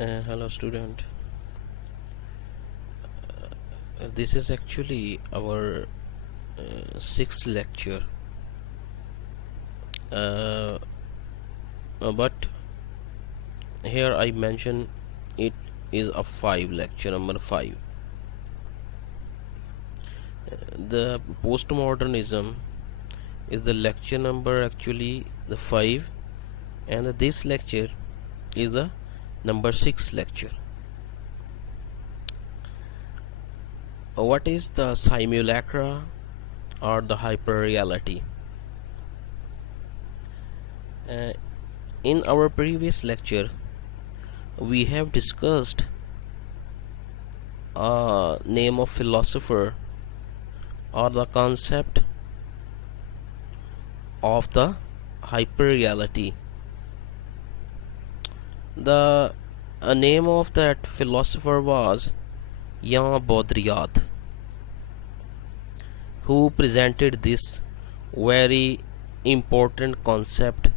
Hello student. This is actually our sixth lecture, uh, but here I mention it is a 5 lecture number 5. The postmodernism is the lecture number actually the 5, and this lecture is the number 6 lecture. What is the simulacra or the hyperreality? In our previous lecture we have discussed a name of philosopher or the concept of the hyperreality. The name of that philosopher was Jean Baudrillard, who presented this very important concept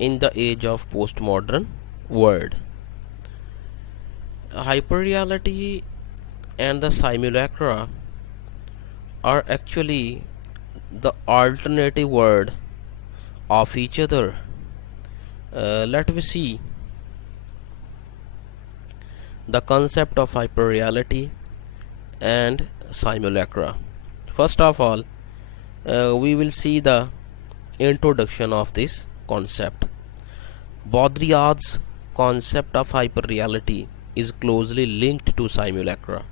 in the age of postmodern world. Hyperreality and the simulacra are actually the alternative word of each other. Let me see the concept of hyperreality and simulacra. First of all, we will see the introduction of this concept. Baudrillard's concept of hyperreality is closely linked to simulacra.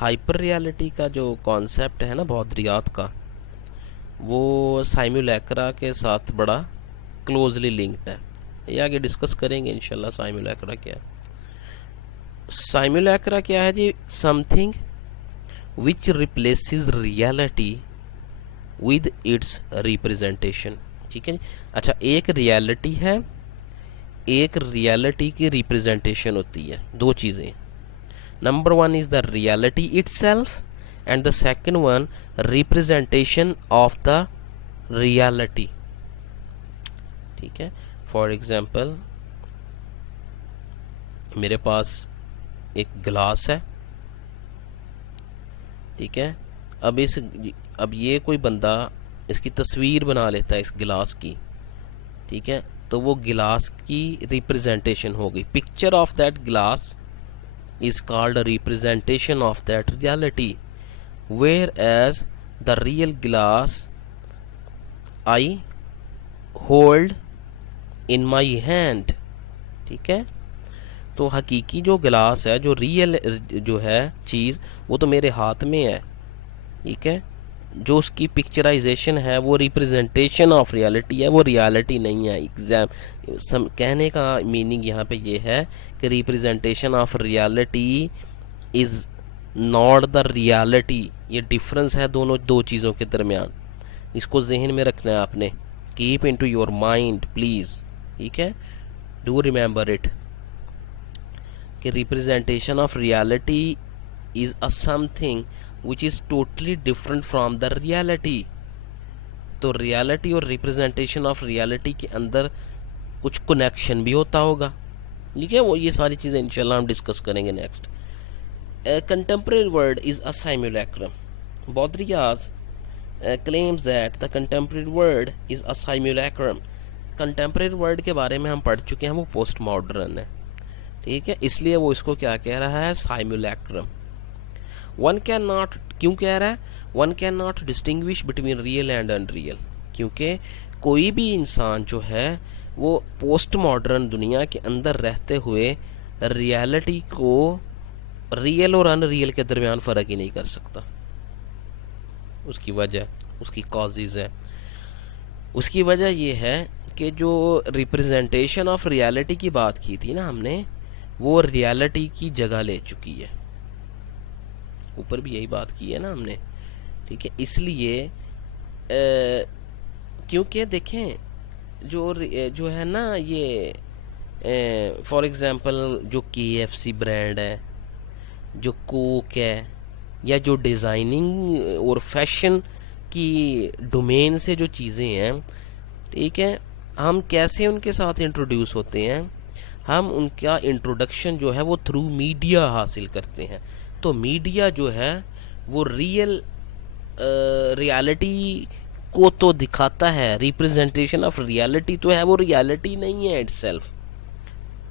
हाइपररियलिटी का जो concept है ना बॉद्रियात का, वो साइमुलैक्रा के साथ बड़ा closely linked है. ये आगे डिस्कस करेंगे इंशाल्लाह. साइमुलैक्रा क्या है? साइमुलैक्रा क्या है जी? Something which replaces reality with its representation. ठीक है जी. अच्छा, एक रियलिटी है, एक रियलिटी की रिप्रेजेंटेशन होती है. दो चीज़ें. Number one is the reality itself, and the second one representation of the reality. ठीक है. फॉर एग्जाम्पल, मेरे पास एक गिलास है. ठीक है. अब ये कोई बंदा इसकी तस्वीर बना लेता है इस गिलास की. ठीक है. तो वो गिलास की रिप्रेजेंटेशन हो गई. पिक्चर ऑफ दैट गिलास is called a representation of that reality, whereas the real glass I hold in my hand. ठीक है. तो हकीकी जो गिलास है, जो रियल जो है चीज़, वो तो मेरे हाथ में है. ठीक है. जो उसकी पिक्चराइजेशन है वो रिप्रेजेंटेशन ऑफ रियलिटी है, वो रियलिटी नहीं है. कहने का मीनिंग यहाँ पे ये है कि representation of reality is not the reality. ये डिफरेंस है दोनों दो चीज़ों के दरमियान. इसको जहन में रखना है आपने. Keep into your mind please. ठीक है. डू रिमेंबर इट कि representation of reality is a something which is totally different from the reality. तो रियलिटी और रिप्रेजेंटेशन ऑफ रियलिटी के अंदर कुछ कनेक्शन भी होता होगा. ठीक है. वो ये सारी चीज़ें इंशाल्लाह हम डिस्कस करेंगे next. Contemporary word is a simulacrum. Baudrillard claims that the contemporary word is a simulacrum. Contemporary word के बारे में हम पढ़ चुके हैं, वो पोस्ट मॉडर्न है. ठीक है. इसलिए वो इसको क्या कह रहा है? साइमुलैक्रम. वन कैन नॉट, क्यों कह रहा है? One can not distinguish between real and unreal. क्योंकि कोई भी इंसान जो है वो पोस्ट मॉडर्न दुनिया के अंदर रहते हुए रियलिटी को रियल और अनरियल के दरमियान फ़र्क ही नहीं कर सकता. उसकी वजह, उसकी कॉजेज़ है. उसकी वजह ये है कि जो रिप्रेजेंटेशन ऑफ रियलिटी की बात की थी ना हमने, वो रियलिटी की जगह ले चुकी है. ऊपर भी यही बात की है ना हमने. ठीक है. इसलिए क्योंकि देखें जो है ना, ये फॉर एग्जांपल जो KFC ब्रांड है, जो कोक है, या जो डिज़ाइनिंग और फैशन की डोमेन से जो चीज़ें हैं, ठीक है, हम कैसे उनके साथ इंट्रोड्यूस होते हैं? हम उनका इंट्रोडक्शन जो है वो थ्रू मीडिया हासिल करते हैं। तो मीडिया जो है वो रियलिटी को तो दिखाता है, रिप्रेजेंटेशन ऑफ रियलिटी तो है, वो रियलिटी नहीं है इटसेल्फ,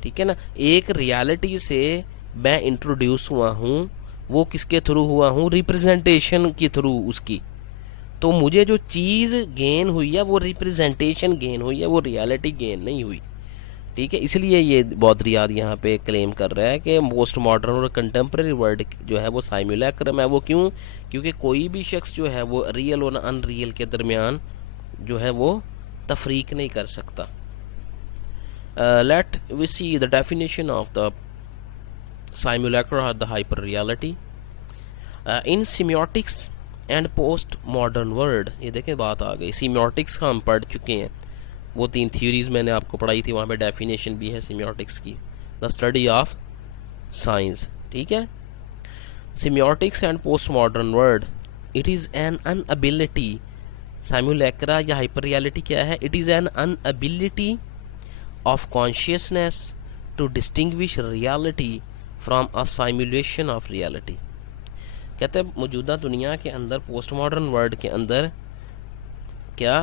ठीक है ना। एक रियलिटी से मैं इंट्रोड्यूस हुआ हूँ, वो किसके थ्रू हुआ हूँ, रिप्रेजेंटेशन के थ्रू उसकी। तो मुझे जो चीज़ गेन हुई है वो रिप्रेजेंटेशन गेन हुई है, वो रियलिटी गेन नहीं हुई, ठीक है। इसलिए ये बौद्रियाद यहाँ पे क्लेम कर रहा है कि मोस्ट मॉडर्न और कंटेम्प्रेरी वर्ल्ड जो है वो साइमुलेक्रम है। वो क्यों? क्योंकि कोई भी शख्स जो है वो रियल और अनरियल के दरमियान जो है वो तफरीक नहीं कर सकता। Let we see the definition of the simulacra or the hyper reality in semiotics and post modern world। ये देखें बात आ गई, semiotics का हम पढ़ चुके हैं, वो 3 थ्योरीज मैंने आपको पढ़ाई थी, वहाँ पे डेफिनेशन भी है semiotics की, द स्टडी ऑफ साइंस, ठीक है। semiotics and post modern world, it is an inability, simulacra या hyper reality क्या है, it is an inability of consciousness to distinguish reality from a simulation of reality. कहते हैं मौजूदा दुनिया के अंदर, पोस्ट मॉडर्न वर्ल्ड के अंदर क्या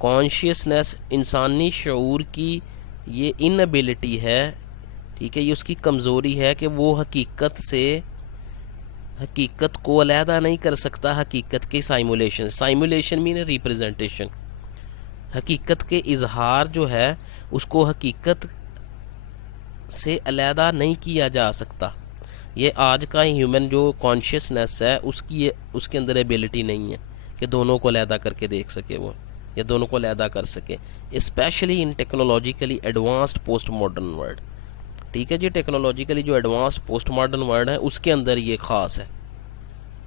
कॉन्शियसनेस, इंसानी शऊर की ये इनएबिलिटी है, ठीक है, ये उसकी कमज़ोरी है कि वो हकीकत को अलहदा नहीं कर सकता हकीकत के साइमुलेशन। साइमुलेशन मीन रिप्रेजेंटेशन, हकीकत के इजहार जो है उसको हकीकत से अलहदा नहीं किया जा सकता। ये आज का ह्यूमन जो कॉन्शियसनेस है उसके अंदर एबिलिटी नहीं है कि दोनों को अलहदा करके देख सके वो, या दोनों को अलहदा कर सके, specially in technologically advanced post modern world, ठीक है जी। टेक्नोलॉजिकली जो एडवांस्ड पोस्ट मॉडर्न वर्ल्ड है उसके अंदर ये ख़ास है।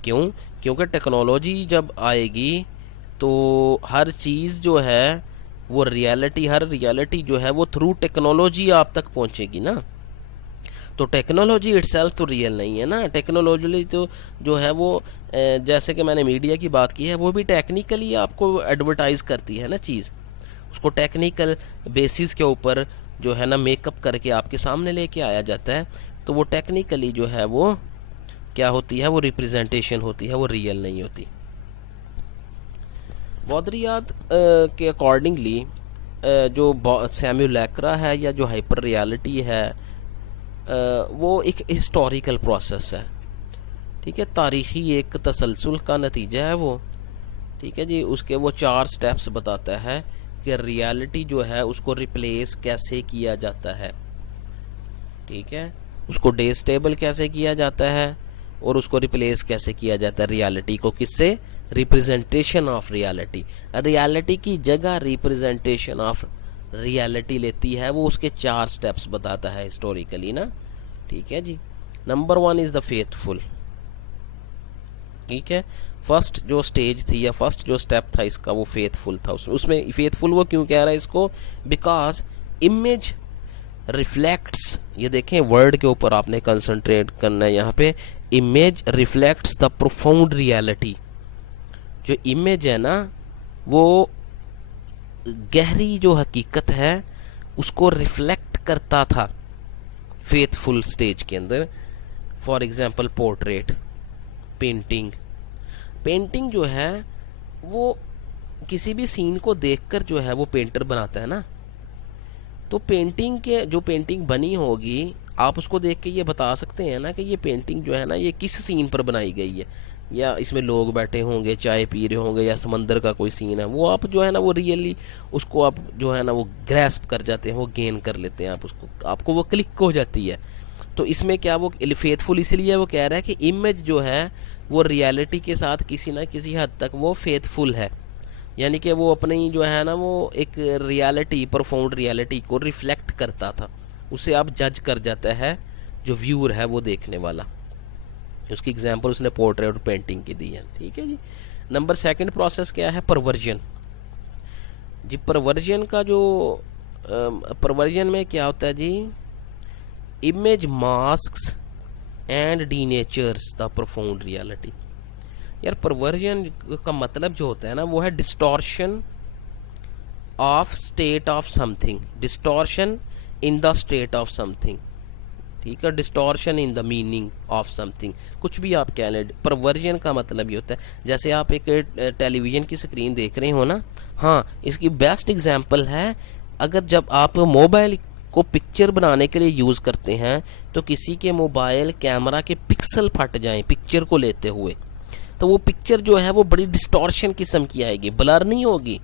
क्यों? क्योंकि टेक्नोलॉजी जब आएगी तो हर चीज़ जो है वो हर रियलिटी जो है वो थ्रू टेक्नोलॉजी आप तक पहुंचेगी ना। तो टेक्नोलॉजी इटसेल्फ तो रियल नहीं है ना। टेक्नोलॉजी तो जो है वो जैसे कि मैंने मीडिया की बात की है, वो भी टेक्निकली आपको एडवर्टाइज करती है ना चीज़, उसको टेक्निकल बेसिस के ऊपर जो है ना मेकअप करके आपके सामने लेके आया जाता है। तो वो टेक्निकली जो है वो क्या होती है, वो रिप्रेजेंटेशन होती है, वो रियल नहीं होती। बौद्रियाद के अकॉर्डिंगली जो सैम्युलैक्रा है या जो हाइपर रियलिटी है वो एक हिस्टोरिकल प्रोसेस है, ठीक है, तारीख़ी एक तसलसल का नतीजा है वो, ठीक है जी। उसके वो 4 स्टेप्स बताता है कि रियलिटी जो है उसको रिप्लेस कैसे किया जाता है, ठीक है, उसको डेस्टेबल कैसे किया जाता है और उसको रिप्लेस कैसे किया जाता है रियलिटी को, किससे, रिप्रेजेंटेशन ऑफ रियलिटी। रियलिटी की जगह रिप्रेजेंटेशन ऑफ रियलिटी लेती है वो, उसके 4 स्टेप्स बताता है हिस्टोरिकली ना, ठीक है जी। नंबर 1 इज़ द फेथफुल, ठीक है। फर्स्ट जो स्टेज थी या फर्स्ट जो स्टेप था इसका वो फेथफुल था। उसमें फेथफुल वो क्यों कह रहा है इसको, बिकॉज इमेज रिफ्लेक्ट्स, ये देखें वर्ड के ऊपर आपने कंसंट्रेट करना है यहाँ पे, image reflects the profound reality. जो इमेज है ना वो गहरी जो हकीकत है उसको रिफ्लेक्ट करता था फेथफुल स्टेज के अंदर। फॉर एग्जांपल पोर्ट्रेट, पेंटिंग जो है वो किसी भी सीन को देखकर जो है वो पेंटर बनाता है ना। तो पेंटिंग के जो पेंटिंग बनी होगी आप उसको देख के ये बता सकते हैं ना कि ये पेंटिंग जो है ना ये किस सीन पर बनाई गई है, या इसमें लोग बैठे होंगे चाय पी रहे होंगे या समंदर का कोई सीन है, वो आप जो है ना वो रियली उसको आप जो है ना वो ग्रैस्प कर जाते हैं, वो गेन कर लेते हैं आप उसको, आपको वो क्लिक हो जाती है। तो इसमें क्या वो फेथफुल इसलिए वो कह रहा है कि इमेज जो है वो रियलिटी के साथ किसी ना किसी हद तक वो फेथफुल है, यानी कि वो अपनी जो है ना वो एक रियलिटी, प्रोफाउंड रियलिटी को रिफ्लेक्ट करता था, उसे आप जज कर जाता है जो व्यूअर है वो देखने वाला। उसकी एग्जांपल उसने पोर्ट्रेट और पेंटिंग की दी है, ठीक है जी। नंबर 2 प्रोसेस क्या है, परवर्जन जी। परवर्जन का जो परवर्जन में क्या होता है जी, image masks and denatures the profound reality. यार परवर्जन का मतलब जो होता है ना वो है distortion of state of something. Distortion in the state of something, ठीक है, distortion in the meaning of something, कुछ भी आप कह लें। परवर्जन का मतलब ये होता है जैसे आप एक टेलीविज़न की स्क्रीन देख रहे हो ना, हाँ, इसकी बेस्ट एग्जांपल है अगर जब आप मोबाइल को पिक्चर बनाने के लिए यूज़ करते हैं तो किसी के मोबाइल कैमरा के पिक्सल फट जाएं पिक्चर को लेते हुए, तो वो पिक्चर जो है वो बड़ी डिस्टॉर्शन किस्म की आएगी, ब्लर नहीं होगी।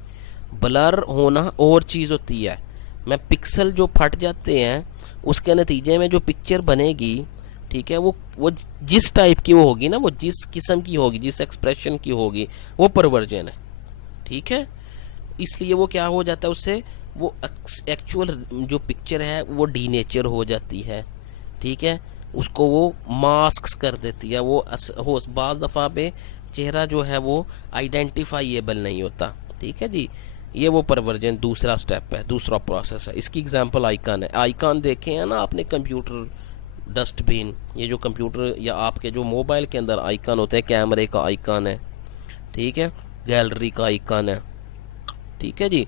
ब्लर होना और चीज़ होती है, मैं पिक्सल जो फट जाते हैं उसके नतीजे में जो पिक्चर बनेगी, ठीक है, वो जिस टाइप की वो होगी ना, वो जिस किस्म की होगी, जिस एक्सप्रेशन की होगी, वो परवर्जन है, ठीक है। इसलिए वो क्या हो जाता है, उससे वो एक्चुअल जो पिक्चर है वो डीनेचर हो जाती है, ठीक है, उसको वो मास्क कर देती है, वो हो बाज़ दफ़ा पे चेहरा जो है वो आइडेंटिफाइएबल नहीं होता, ठीक है जी। ये वो परवर्जन दूसरा स्टेप है, दूसरा प्रोसेस है। इसकी एग्जांपल आइकन है। आइकन देखे हैं ना आपने, कंप्यूटर डस्टबिन, ये जो कंप्यूटर या आपके जो मोबाइल के अंदर आइकन होते हैं, कैमरे का आइकन है, ठीक है, गैलरी का आइकन है, ठीक है जी।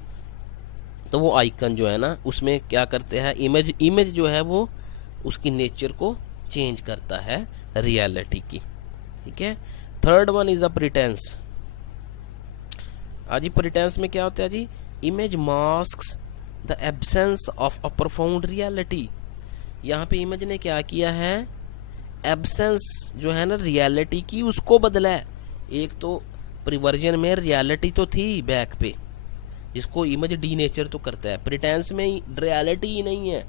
तो वो आइकन जो है ना उसमें क्या करते हैं, इमेज जो है वो उसकी नेचर को चेंज करता है रियलिटी की, ठीक है। Third one is a pretence. जी प्रिटेंस में क्या होता है जी, image masks the absence of a profound reality. यहाँ पे इमेज ने क्या किया है, एब्सेंस जो है ना रियलिटी की उसको बदला है। एक तो परिवर्जन में रियलिटी तो थी बैक पे, जिसको इमेज डी नेचर तो करता है, प्रिटेंस में रियलिटी ही नहीं है,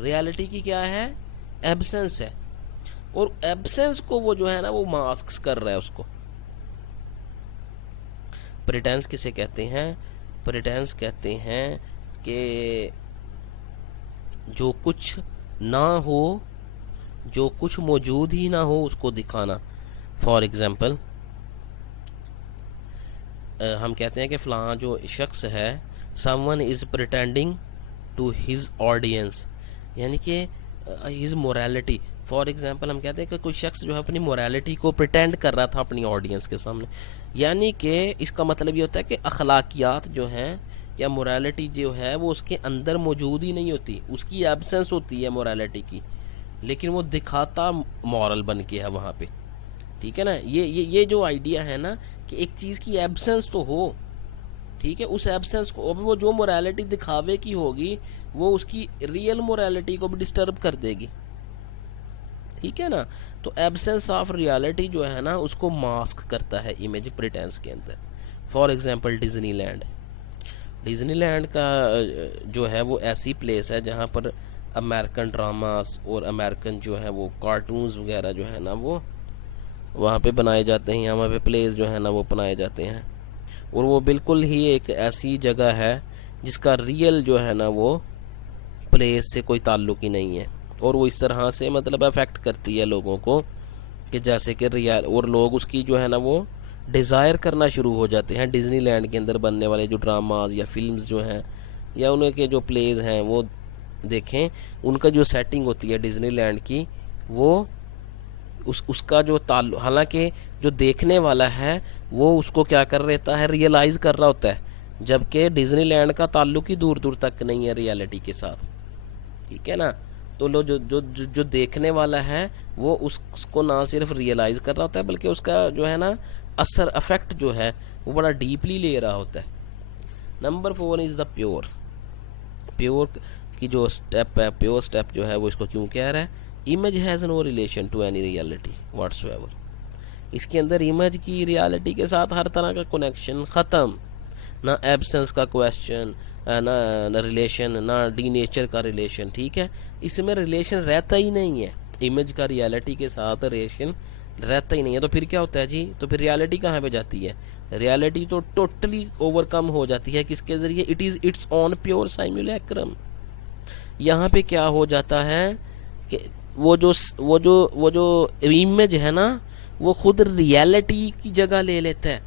रियलिटी की क्या है, एब्सेंस है, और एब्सेंस को वो जो है ना वो मास्क कर रहा है उसको। प्रिटेंस किसे कहते हैं, प्रिटेंस कहते हैं कि जो कुछ ना हो, जो कुछ मौजूद ही ना हो उसको दिखाना। फॉर एग्जाम्पल हम कहते हैं कि फ़लाँ जो शख्स है, someone is pretending to his audience, यानी कि हिज मोरालिटी। फॉर एग्जांपल हम कहते हैं कि कोई शख्स जो है अपनी मोरालिटी को प्रिटेंड कर रहा था अपनी ऑडियंस के सामने, यानी कि इसका मतलब ये होता है कि अखलाकियात जो हैं या मोरालिटी जो है वो उसके अंदर मौजूद ही नहीं होती, उसकी एब्सेंस होती है मोरालिटी की, लेकिन वो दिखाता मॉरल बन के है वहाँ पे, ठीक है ना। ये जो आइडिया है ना कि एक चीज़ की एब्सेंस तो हो, ठीक है, उस एब्सेंस को अभी वो जो मोरालिटी दिखावे की होगी वो उसकी रियल मोरालिटी को भी डिस्टर्ब कर देगी, ठीक है ना। तो एब्सेंस ऑफ रियलिटी जो है ना उसको मास्क करता है इमेज प्रिटेंस के अंदर। फॉर एग्जांपल डिज्नीलैंड, डिज्नीलैंड का जो है वो ऐसी प्लेस है जहाँ पर अमेरिकन ड्रामास और अमेरिकन जो है वो कार्टून्स वगैरह जो है ना वो वहाँ पे बनाए जाते हैं, यहाँ पे प्लेस जो है ना वो बनाए जाते हैं, और वो बिल्कुल ही एक ऐसी जगह है जिसका रियल जो है ना वो प्लेस से कोई ताल्लुक ही नहीं है, और वो इस तरह से मतलब अफेक्ट करती है लोगों को कि जैसे कि रियल, और लोग उसकी जो है ना वो डिज़ायर करना शुरू हो जाते हैं। डिज्नीलैंड के अंदर बनने वाले जो ड्रामाज या फिल्म्स जो हैं या उनके जो प्लेस हैं वो देखें, उनका जो सेटिंग होती है डिज्नीलैंड की, वो उसका जो ताल्लुक, हालांकि जो देखने वाला है वो उसको क्या कर रहता है, रियलाइज़ कर रहा होता है, जबकि डिज्नीलैंड का ताल्लुक ही दूर दूर तक नहीं है रियलिटी के साथ, ठीक है ना। तो लो जो देखने वाला है वो उसको ना सिर्फ रियलाइज़ कर रहा होता है बल्कि उसका जो है ना असर अफेक्ट जो है वो बड़ा डीपली ले रहा होता है। Number 4 is the pure. Pure की जो स्टेप है, प्योर स्टेप जो है वो इसको क्यों कह रहा है, image has no relation to any reality whatsoever. इसके अंदर इमेज की रियलिटी के साथ हर तरह का कनेक्शन ख़त्म, ना एब्सेंस का क्वेश्चन, ना रिलेशन, ना डी नेचर का रिलेशन, ठीक है, इसमें रिलेशन रहता ही नहीं है, इमेज का रियलिटी के साथ रिलेशन रहता ही नहीं है। तो फिर क्या होता है जी, तो फिर रियलिटी कहाँ पे जाती है, रियलिटी तो टोटली ओवरकम हो जाती है किसके ज़रिए, it is it's on pure simulacrum. यहाँ पे क्या हो जाता है कि वो जो इमेज है ना वो खुद रियलिटी की जगह ले लेता है।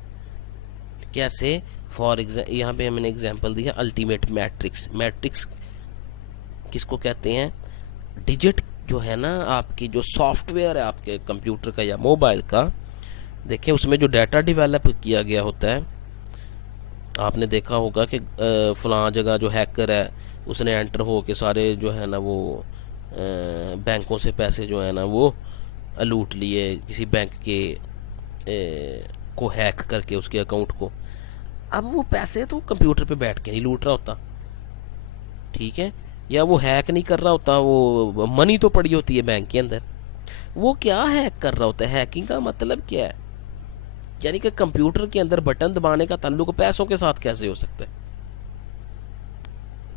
कैसे, फॉर एग्जाम्पल यहाँ पे मैंने एग्जांपल दिया अल्टीमेट मैट्रिक्स। मैट्रिक्स किसको कहते हैं, डिजिट जो है ना आपकी जो सॉफ्टवेयर है आपके कंप्यूटर का या मोबाइल का, देखें उसमें जो डाटा डेवलप किया गया होता है, आपने देखा होगा कि फ़लाँ जगह जो हैकर है उसने एंटर हो के सारे जो है ना वो बैंकों से पैसे जो है ना वो लूट लिए, किसी बैंक के को हैक करके उसके अकाउंट को। अब वो पैसे तो कंप्यूटर पे बैठ के नहीं लूट रहा होता, ठीक है, या वो हैक नहीं कर रहा होता, वो मनी तो पड़ी होती है बैंक के अंदर, वो क्या हैक कर रहा होता है? हैकिंग का मतलब क्या है? यानी कि कंप्यूटर के अंदर बटन दबाने का ताल्लुक पैसों के साथ कैसे हो सकता है?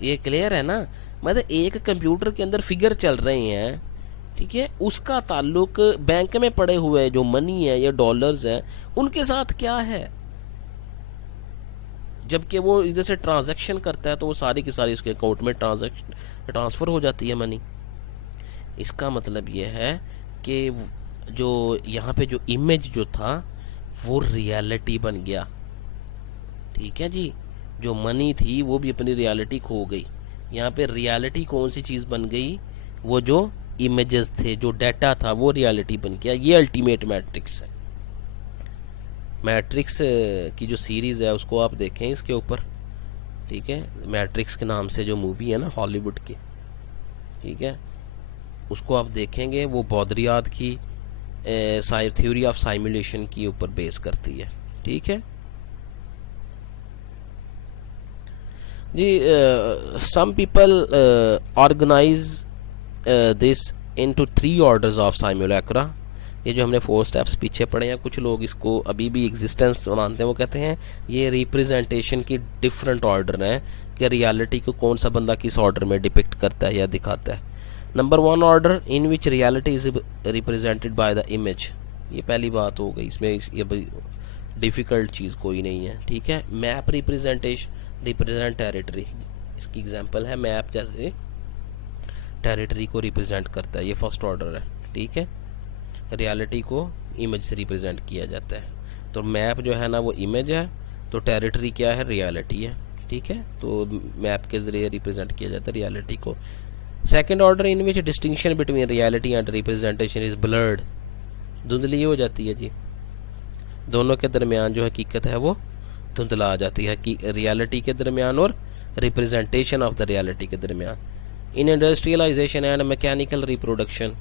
ये क्लियर है ना? मतलब एक कंप्यूटर के अंदर फिगर चल रहे हैं, ठीक है, उसका ताल्लुक बैंक में पड़े हुए जो मनी है या डॉलर्स हैं उनके साथ क्या है? जबकि वो इधर से ट्रांजैक्शन करता है तो वो सारी की सारी उसके अकाउंट में ट्रांसफ़र हो जाती है मनी। इसका मतलब ये है कि जो यहाँ पे जो इमेज जो था वो रियलिटी बन गया, ठीक है जी। जो मनी थी वो भी अपनी रियलिटी खो गई। यहाँ पे रियलिटी कौन सी चीज़ बन गई? वो जो इमेजेस थे, जो डाटा था, वो रियलिटी बन गया। ये अल्टीमेट मैट्रिक्स है। मैट्रिक्स की जो सीरीज़ है उसको आप देखें इसके ऊपर, ठीक है, मैट्रिक्स के नाम से जो मूवी है ना हॉलीवुड की, ठीक है, उसको आप देखेंगे, वो बौद्रियाद की थ्योरी ऑफ साइमुलेशन की ऊपर बेस करती है, ठीक है जी। Some people organise this into 3 orders of simulacra. ये जो हमने 4 स्टेप्स पीछे पढ़े हैं, कुछ लोग इसको अभी भी एग्जिस्टेंस मानते हैं। वो कहते हैं ये रिप्रेजेंटेशन की डिफरेंट ऑर्डर है कि रियलिटी को कौन सा बंदा किस ऑर्डर में डिपिक्ट करता है या दिखाता है। Number 1 order in which reality is represented by the image. ये पहली बात हो गई, इसमें ये डिफ़िकल्ट चीज़ कोई नहीं है, ठीक है। मैप रिप्रेजेंटेशन रिप्रेजेंट टेरिटरी, इसकी एग्जांपल है मैप, जैसे टेरिटरी को रिप्रेजेंट करता है, ये फर्स्ट ऑर्डर है, ठीक है। रियलिटी को इमेज से रिप्रेजेंट किया जाता है। तो मैप जो है ना वो इमेज है, तो टेरिटरी क्या है? रियलिटी है, ठीक है। तो मैप के ज़रिए रिप्रेजेंट किया जाता है रियलिटी को। Second order in which distinction between reality and representation is blurred, धुंधली हो जाती है जी। दोनों के दरमियान जो हकीकत है वो धुंधला आ जाती है कि रियलिटी के दरमियान और रिप्रेजेंटेशन ऑफ द रियलिटी के दरमियान। In industrialisation and mechanical reproduction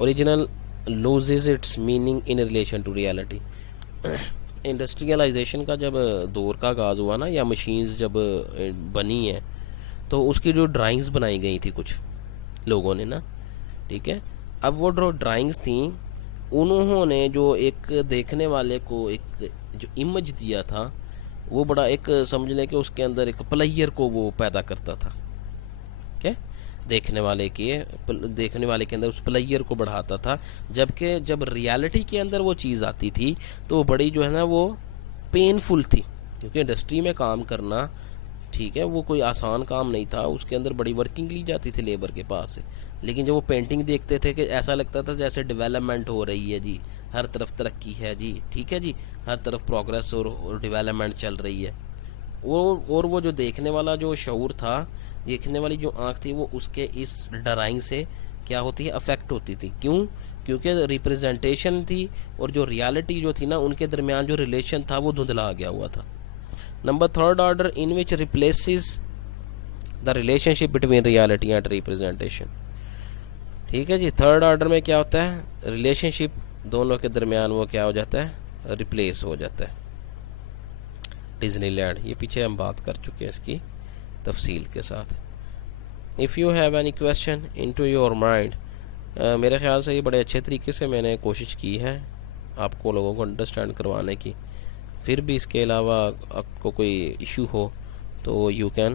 original loses its meaning in relation to reality. Industrialisation का जब दौर का आगाज़ हुआ ना, या मशीन्स जब बनी है, तो उसकी जो ड्राइंग्स बनाई गई थी कुछ लोगों ने ना, ठीक है। अब वो जो ड्राइंग्स थी उन्होंने जो एक देखने वाले को एक जो इमेज दिया था वो बड़ा एक समझ लें कि उसके अंदर एक प्लेयर को वो पैदा करता था, क्या देखने वाले के अंदर उस प्लेयर को बढ़ाता था। जबकि जब रियलिटी के अंदर वो चीज़ आती थी तो वो बड़ी जो है ना वो पेनफुल थी, क्योंकि इंडस्ट्री में काम करना, ठीक है, वो कोई आसान काम नहीं था, उसके अंदर बड़ी वर्किंग ली जाती थी लेबर के पास से। लेकिन जब वो पेंटिंग देखते थे कि ऐसा लगता था जैसे डेवलपमेंट हो रही है जी, हर तरफ तरक्की है जी, ठीक है जी, हर तरफ प्रोग्रेस और डेवलपमेंट चल रही है। और वो जो देखने वाला जो शऊर था, देखने वाली जो आँख थी, वो उसके इस ड्राइंग से क्या होती है? अफेक्ट होती थी। क्यों? क्योंकि रिप्रेजेंटेशन थी और जो रियलिटी जो थी ना, उनके दरमियान जो रिलेशन था वो धुंधला गया हुआ था। Number 3 order in which replaces the relationship between reality and representation, ठीक है जी। थर्ड ऑर्डर में क्या होता है? रिलेशनशिप दोनों के दरमियान वो क्या हो जाता है? रिप्लेस हो जाता है। डिज्नीलैंड, ये पीछे हम बात कर चुके हैं इसकी तफसील के साथ। If you have any question in to your mind, मेरे ख्याल से ये बड़े अच्छे तरीके से मैंने कोशिश की है आपको लोगों को अंडरस्टैंड करवाने की। फिर भी इसके अलावा आपको कोई इशू हो तो you can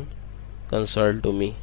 consult to me.